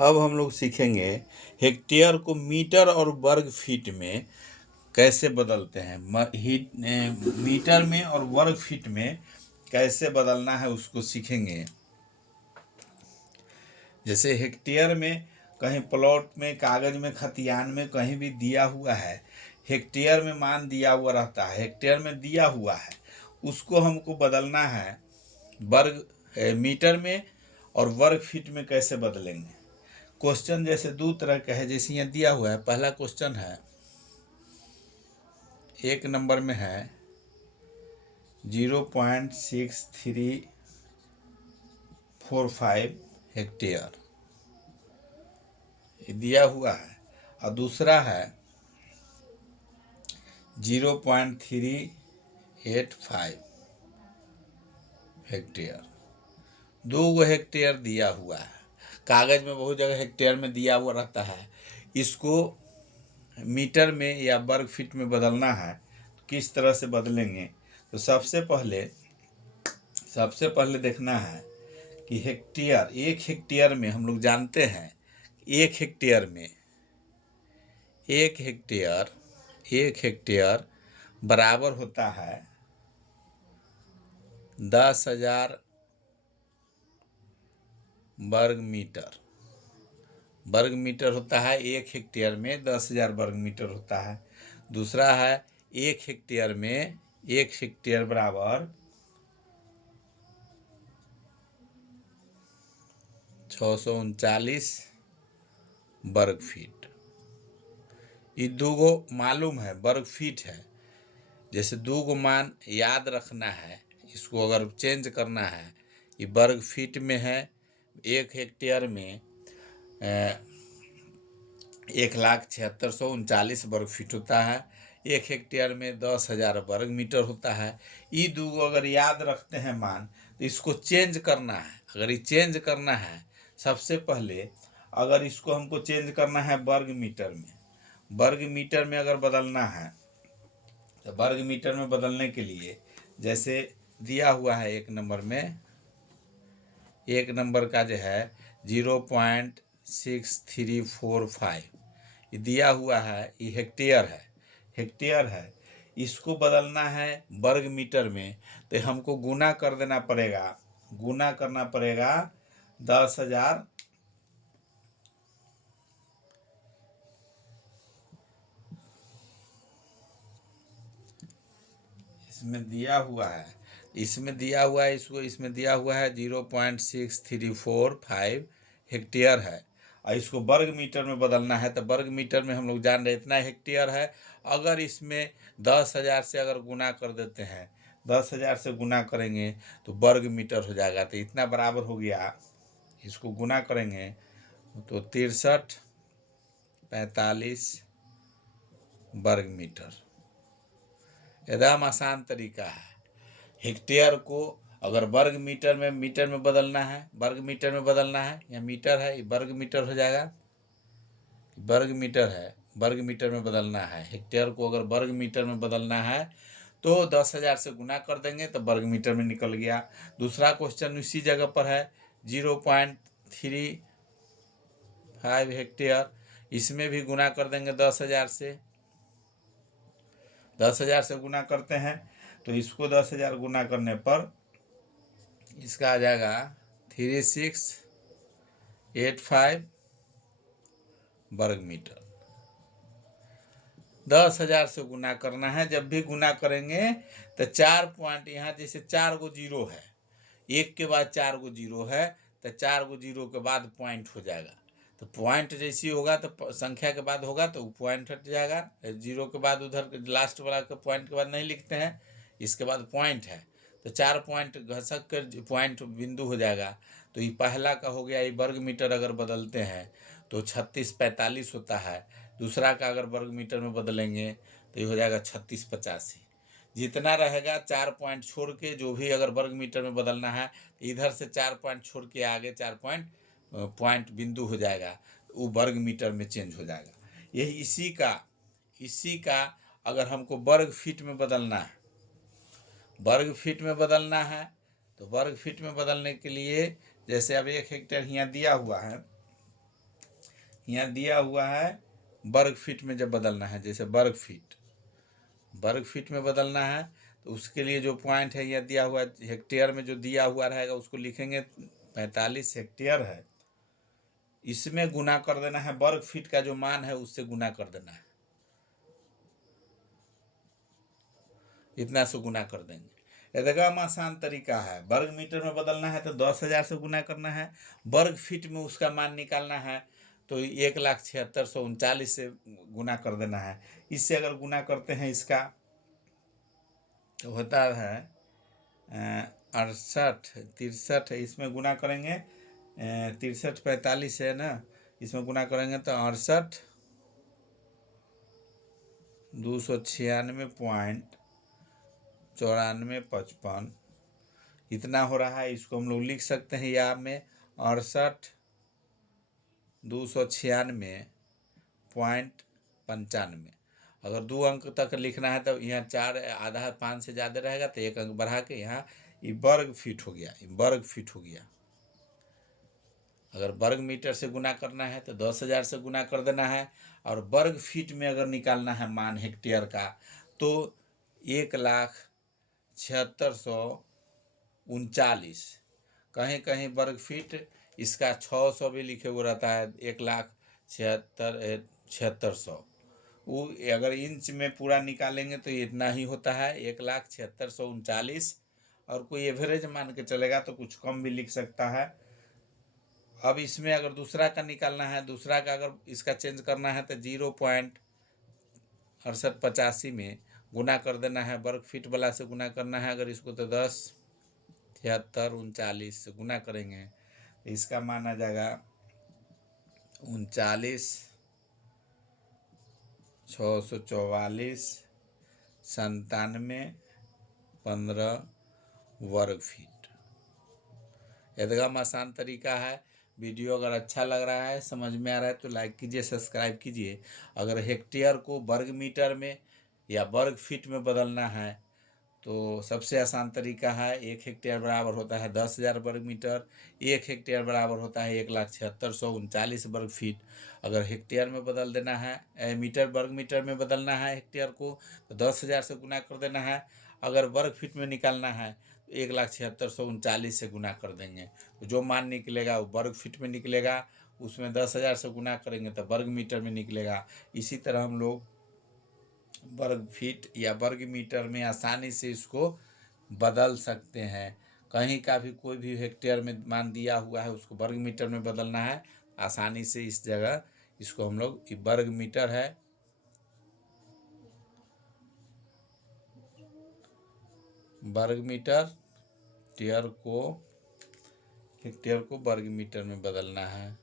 अब हम लोग सीखेंगे हेक्टेयर को मीटर और वर्ग फीट में कैसे बदलते हैं। मीटर में और वर्ग फीट में कैसे बदलना है उसको सीखेंगे। जैसे हेक्टेयर में कहीं प्लॉट में, कागज में, खतियान में कहीं भी दिया हुआ है, हेक्टेयर में मान दिया हुआ रहता है, हेक्टेयर में दिया हुआ है, उसको हमको बदलना है वर्ग मीटर में और वर्ग फीट में कैसे बदलेंगे। क्वेश्चन जैसे दो तरह का है, जैसे यहाँ दिया हुआ है। पहला क्वेश्चन है, एक नंबर में है 0.6345 हेक्टेयर दिया हुआ है, और दूसरा है 0.385 हेक्टेयर। दो गो हेक्टेयर दिया हुआ है। कागज में बहुत जगह हेक्टेयर में दिया हुआ रहता है। इसको मीटर में या वर्ग फीट में बदलना है तो किस तरह से बदलेंगे। तो सबसे पहले देखना है कि हेक्टेयर, एक हेक्टेयर में हम लोग जानते हैं एक हेक्टेयर बराबर होता है 10,000 वर्ग मीटर होता है। एक हेक्टेयर में 10,000 वर्ग मीटर होता है। दूसरा है एक हेक्टेयर बराबर 639 वर्ग फीट। ये दो गो मालूम है, वर्ग फीट है। जैसे दो गो मान याद रखना है, इसको अगर चेंज करना है, ये वर्ग फीट में है। एक हेक्टेयर में 1,76,39 वर्ग फीट होता है। एक हेक्टेयर में 10,000 वर्ग मीटर होता है। ये दो अगर याद रखते हैं मान, तो इसको चेंज करना है। अगर ये चेंज करना है, सबसे पहले अगर इसको हमको चेंज करना है वर्ग मीटर में अगर बदलना है, तो वर्ग मीटर में बदलने के लिए जैसे दिया हुआ है एक नंबर का जो है 0.6345 ये दिया हुआ है। ये हेक्टेयर है। इसको बदलना है वर्ग मीटर में, तो हमको गुना करना पड़ेगा 10,000 इसमें दिया हुआ है इसको इसमें दिया हुआ है 0.6345 हेक्टेयर है। और इसको वर्ग मीटर में बदलना है, तो वर्ग मीटर में हम लोग जान रहे इतना हेक्टेयर है। अगर इसमें 10,000 से अगर गुना कर देते हैं, 10,000 से गुना करेंगे तो वर्ग मीटर हो जाएगा। तो इतना बराबर हो गया, इसको गुना करेंगे तो 6345 वर्ग मीटर। एकदम आसान तरीका है। हेक्टेयर को अगर वर्ग मीटर में बदलना है, या मीटर है, ये वर्ग मीटर हो जाएगा। वर्ग मीटर में बदलना है। हेक्टेयर को अगर वर्ग मीटर में बदलना है तो 10,000 से गुना कर देंगे तो वर्ग मीटर में निकल गया। दूसरा क्वेश्चन इसी जगह पर है 0.35 हेक्टेयर। इसमें भी गुना कर देंगे 10,000 से गुना करते हैं, तो इसको 10,000 गुना करने पर इसका आ जाएगा 3685 वर्ग मीटर। 10,000 से गुना करना है। जब भी गुना करेंगे तो 4 पॉइंट, यहाँ जैसे 4 गो जीरो है, एक के बाद 4 गो जीरो है, तो 4 गो जीरो के बाद पॉइंट हो जाएगा। तो पॉइंट जैसी होगा तो संख्या के बाद होगा तो पॉइंट हट जाएगा। जीरो के बाद उधर लास्ट वाला के पॉइंट के बाद नहीं लिखते हैं, इसके बाद पॉइंट है, तो 4 पॉइंट घसक कर पॉइंट बिंदु हो जाएगा। तो ये पहला का हो गया। ये वर्ग मीटर अगर बदलते हैं तो 3645 होता है। दूसरा का अगर वर्ग मीटर में बदलेंगे तो ये हो जाएगा 3685। जितना रहेगा 4 पॉइंट छोड़ के, जो भी अगर वर्ग मीटर में बदलना है तो इधर से 4 पॉइंट छोड़ के आगे 4 पॉइंट बिंदु हो जाएगा, वो वर्ग मीटर में चेंज हो जाएगा। यही इसी का अगर हमको वर्ग फीट में बदलना है, तो वर्ग फीट में बदलने के लिए जैसे अब 1 हेक्टेयर यहाँ दिया हुआ है, यहाँ दिया हुआ है वर्ग फीट में जब बदलना है, जैसे वर्ग फीट में बदलना है तो उसके लिए जो पॉइंट है यह दिया हुआ हेक्टेयर में जो दिया हुआ रहेगा उसको लिखेंगे 45 हेक्टेयर है, इसमें गुना कर देना है वर्ग फीट का जो मान है उससे गुना कर देना है, इतना से गुना कर देंगे। एकदम आसान तरीका है। वर्ग मीटर में बदलना है तो 10,000 से गुना करना है, वर्ग फीट में उसका मान निकालना है तो 1,76,39 से गुना कर देना है। इससे अगर गुना करते हैं इसका तो होता है 68 63, इसमें गुना करेंगे 63 45 है ना, इसमें गुना करेंगे तो 68,296.9455 इतना हो रहा है। इसको हम लोग लिख सकते हैं या में 68,296.95। अगर 2 अंक तक लिखना है तो यहाँ 4 आधा 5 से ज़्यादा रहेगा तो 1 अंक बढ़ा के यहाँ ये वर्ग फीट हो गया, वर्ग फीट हो गया। अगर वर्ग मीटर से गुना करना है तो 10,000 से गुना कर देना है, और वर्ग फीट में अगर निकालना है मान हेक्टेयर का तो 1,76,39, कहीं कहीं वर्ग फीट इसका 600 भी लिखे हुए रहता है, 1,76,76,100। वो अगर इंच में पूरा निकालेंगे तो इतना ही होता है 1,76,39, और कोई एवरेज मान के चलेगा तो कुछ कम भी लिख सकता है। अब इसमें अगर दूसरा का निकालना है, दूसरा का अगर इसका चेंज करना है तो 0.6885 में गुना कर देना है, वर्ग फीट वाला से गुना करना है। अगर इसको तो 10,76,39 से गुना करेंगे तो इसका मान आ जाएगा 39,644.9715 वर्ग फीट। एकदम आसान तरीका है। वीडियो अगर अच्छा लग रहा है, समझ में आ रहा है तो लाइक कीजिए, सब्सक्राइब कीजिए। अगर हेक्टेयर को वर्ग मीटर में या वर्ग फीट में बदलना है तो सबसे आसान तरीका है, 1 हेक्टेयर बराबर होता है 10,000 वर्ग मीटर, 1 हेक्टेयर बराबर होता है 1,76,39 वर्ग फीट। अगर हेक्टेयर में बदल देना है, वर्ग मीटर में बदलना है हेक्टेयर को तो 10,000 से गुना कर देना है। अगर वर्ग फीट में निकालना है तो 1,76,39 से गुना कर देंगे, तो जो मान निकलेगा वो वर्ग फीट में निकलेगा, उसमें 10,000 से गुना करेंगे तो वर्ग मीटर में निकलेगा। इसी तरह हम लोग वर्ग फीट या वर्ग मीटर में आसानी से इसको बदल सकते हैं। कहीं का भी कोई भी हेक्टेयर में मान दिया हुआ है उसको वर्ग मीटर में बदलना है, आसानी से इस जगह इसको हम लोग वर्ग मीटर है, वर्ग मीटर हेक्टेयर को वर्ग मीटर में बदलना है।